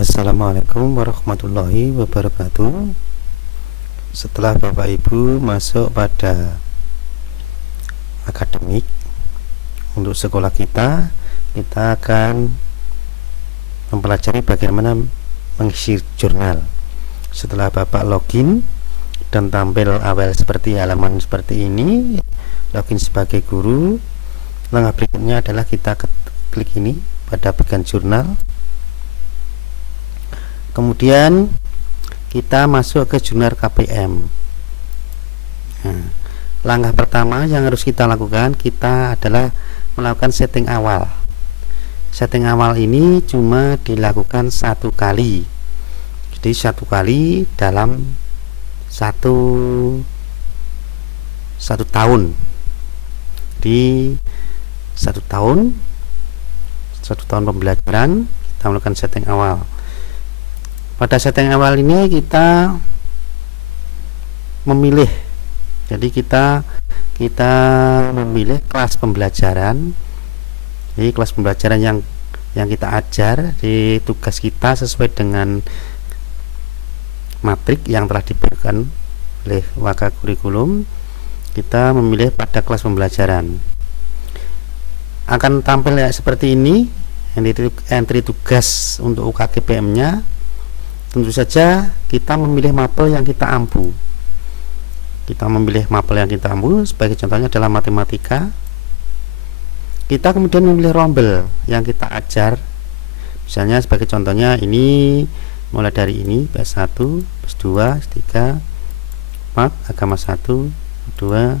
Assalamualaikum warahmatullahi wabarakatuh. Setelah Bapak Ibu masuk pada akademik untuk sekolah kita akan mempelajari bagaimana mengisi jurnal. Setelah Bapak login dan tampil awal seperti halaman seperti ini, login sebagai guru, langkah berikutnya adalah kita klik ini pada bagian jurnal. Kemudian kita masuk ke jurnal KPM. Nah, langkah pertama yang harus kita lakukan adalah melakukan setting awal. Setting awal ini cuma dilakukan satu kali. Jadi satu kali dalam satu tahun. Di satu tahun pembelajaran kita melakukan setting awal. Pada setting awal ini kita memilih, jadi kita memilih kelas pembelajaran. Jadi kelas pembelajaran yang kita ajar di tugas kita sesuai dengan matrik yang telah diberikan oleh Waka Kurikulum. Kita memilih pada kelas pembelajaran. Akan tampil seperti ini entry tugas untuk UKGPM-nya. Tentu saja kita memilih mapel yang kita ampu. Sebagai contohnya adalah matematika. Kita kemudian memilih rombel yang kita ajar. Misalnya sebagai contohnya ini, mulai dari ini PS1, PS2, PS3, 4, agama 1, 2.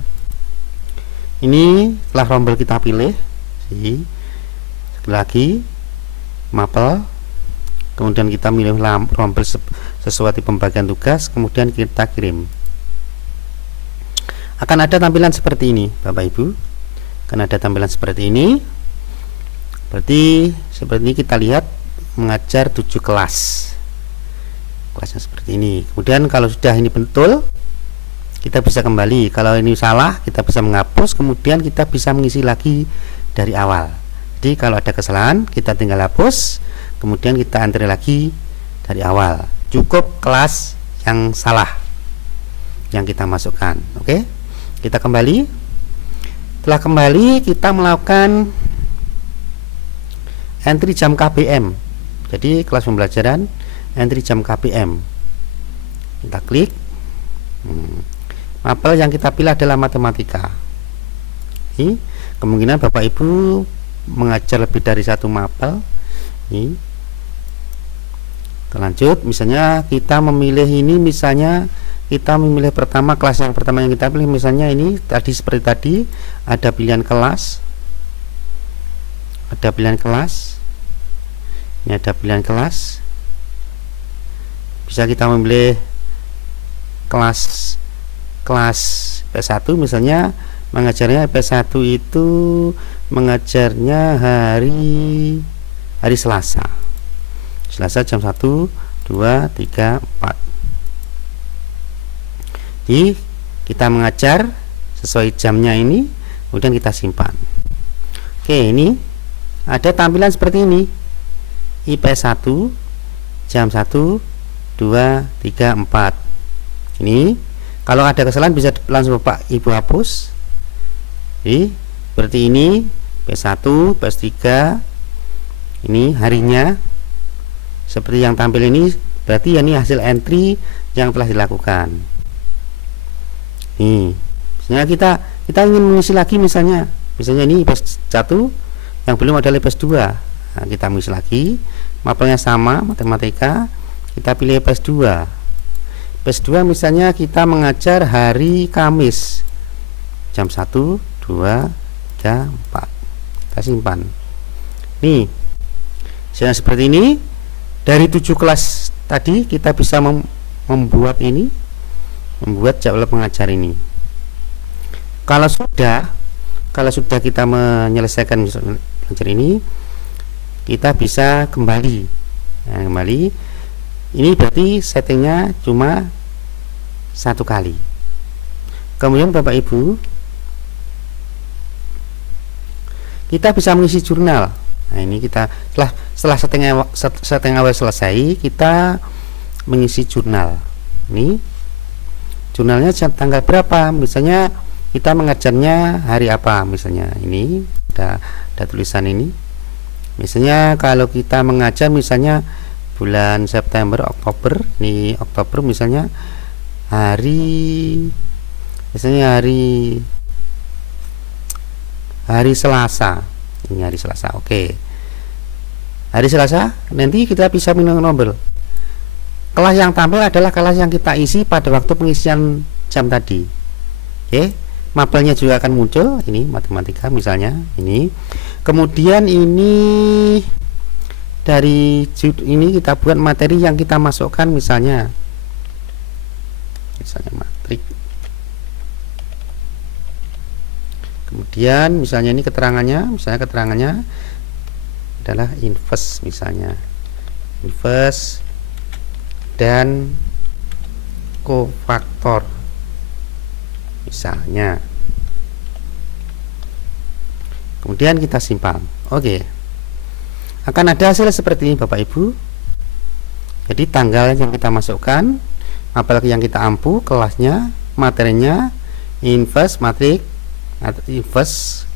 Ini telah rombel kita pilih. Sekali lagi mapel, kemudian kita milih rombel sesuai pembagian tugas, kemudian kita kirim. Akan ada tampilan seperti ini, Bapak Ibu. Berarti seperti ini kita lihat mengajar 7 kelas. Kelasnya seperti ini. Kemudian kalau sudah ini betul, kita bisa kembali. Kalau ini salah, kita bisa menghapus, kemudian kita bisa mengisi lagi dari awal. Jadi kalau ada kesalahan, kita tinggal hapus, kemudian kita antri lagi dari awal. Cukup kelas yang salah yang kita masukkan. Oke, kita kembali. Setelah kembali, kita melakukan entry jam KPM. Jadi kelas pembelajaran entry jam KPM. Kita klik. Mapel yang kita pilih adalah matematika. Ini kemungkinan Bapak Ibu mengajar lebih dari satu mapel. Ini lanjut, misalnya kita memilih ini, misalnya kita memilih pertama, kelas yang pertama yang kita pilih, misalnya ini tadi seperti tadi ada pilihan kelas, ini ada pilihan kelas. Bisa kita memilih kelas PS1, misalnya mengajarnya PS1 itu mengajarnya hari Selasa jam 1, 2, 3, 4. Jadi kita mengajar sesuai jamnya ini, kemudian kita simpan. Oke, ini ada tampilan seperti ini. IPS 1 jam 1, 2, 3, 4. Ini kalau ada kesalahan bisa langsung Bapak Ibu hapus. Jadi seperti ini, PS1, PS3, ini harinya seperti yang tampil ini, berarti ini hasil entry yang telah dilakukan. Nih, misalnya kita ingin mengisi lagi, misalnya ini PS1 yang belum ada PS2. Nah, kita mengisi lagi, mapelnya sama, matematika, kita pilih PS2. PS2 misalnya kita mengajar hari Kamis jam 1, 2, 3, 4. Kita simpan. Nih, seperti ini. Dari 7 kelas tadi kita bisa membuat jadwal pengajar ini. Kalau sudah kita menyelesaikan pengajar ini, kita bisa kembali. Nah, kembali. Ini berarti settingnya cuma satu kali. Kemudian Bapak Ibu, kita bisa mengisi jurnal. Nah, ini kita setelah setting awal selesai, kita mengisi jurnal. Ini jurnalnya tanggal berapa, misalnya kita mengajarnya hari apa, misalnya ini ada tulisan ini. Misalnya kalau kita mengajar misalnya bulan September, Oktober, ini Oktober misalnya misalnya hari Selasa, ini hari Selasa. Oke, hari Selasa nanti kita bisa minum nomor. Kelas yang tampil adalah kelas yang kita isi pada waktu pengisian jam tadi. Oke, mapelnya juga akan muncul. Ini matematika misalnya ini. Kemudian ini dari ini kita buat materi yang kita masukkan, misalnya matrik. Kemudian misalnya ini keterangannya, adalah inverse, misalnya inverse dan kofaktor misalnya. Kemudian kita simpan. Oke, akan ada hasil seperti ini Bapak Ibu. Jadi tanggal yang kita masukkan, apalagi yang kita ampu, kelasnya, materinya, inverse, matrik, inverse.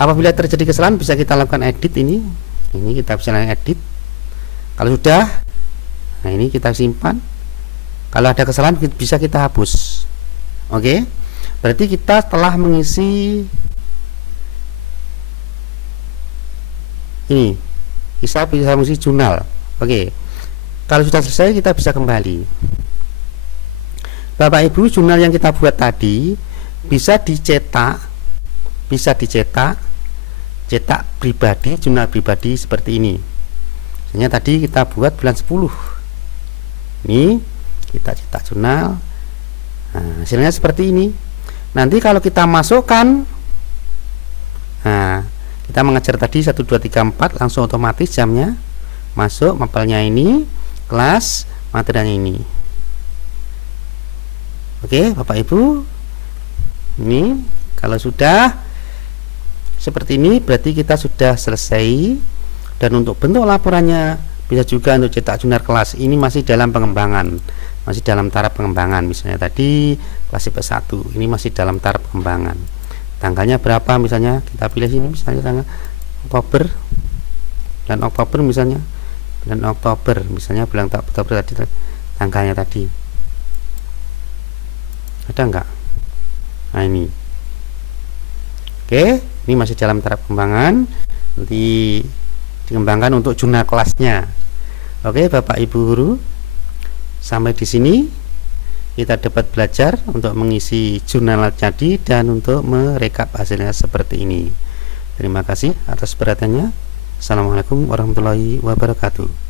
Apabila terjadi kesalahan bisa kita lakukan edit. Ini kita bisa lakukan edit. Kalau sudah, nah ini kita simpan. Kalau ada kesalahan bisa kita hapus. Oke, berarti kita telah mengisi ini, bisa mengisi jurnal. Oke, kalau sudah selesai kita bisa kembali. Bapak Ibu, jurnal yang kita buat tadi bisa dicetak, cetak pribadi, jurnal pribadi seperti ini. Misalnya tadi kita buat bulan 10, ini kita cetak jurnal. Nah, hasilnya seperti ini. Nanti kalau kita masukkan, nah kita mengajar tadi 1, 2, 3, 4 langsung otomatis jamnya masuk, mapelnya ini, kelas, materinya ini. Oke Bapak Ibu, ini kalau sudah seperti ini berarti kita sudah selesai. Dan untuk bentuk laporannya bisa juga untuk cetak jurnal kelas, ini masih dalam pengembangan, masih dalam taraf pengembangan. Misalnya tadi kelas IP1, ini masih dalam taraf pengembangan. Tanggalnya berapa, misalnya kita pilih sini, misalnya tanggal Oktober, bulan Oktober misalnya, bulan Oktober misalnya, bulan Oktober tadi tanggalnya tadi ada enggak? Nah ini, oke, ini masih dalam taraf pengembangan, nanti dikembangkan untuk jurnal kelasnya. Oke Bapak Ibu guru, sampai di sini kita dapat belajar untuk mengisi jurnal tadi dan untuk merekap hasilnya seperti ini. Terima kasih atas perhatiannya. Assalamualaikum warahmatullahi wabarakatuh.